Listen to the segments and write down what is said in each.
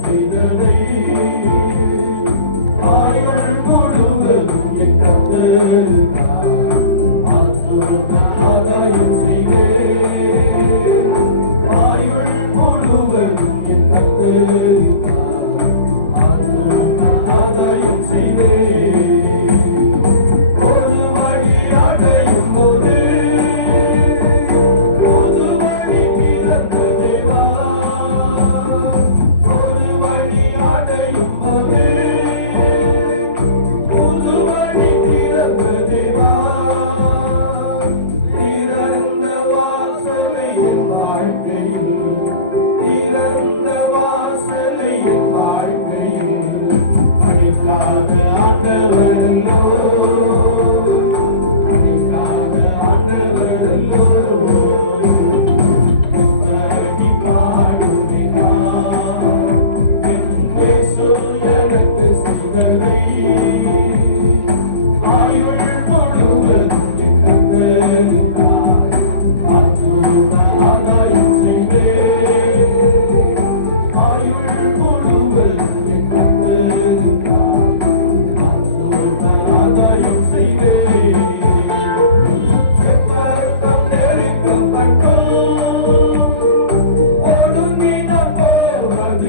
செய்ததை ஆய்கள் முழுவதும் என் கத்தருக்கா ஆத்துமா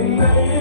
baby.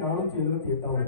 நானூத்தி எழுபத்தி எட்டாவது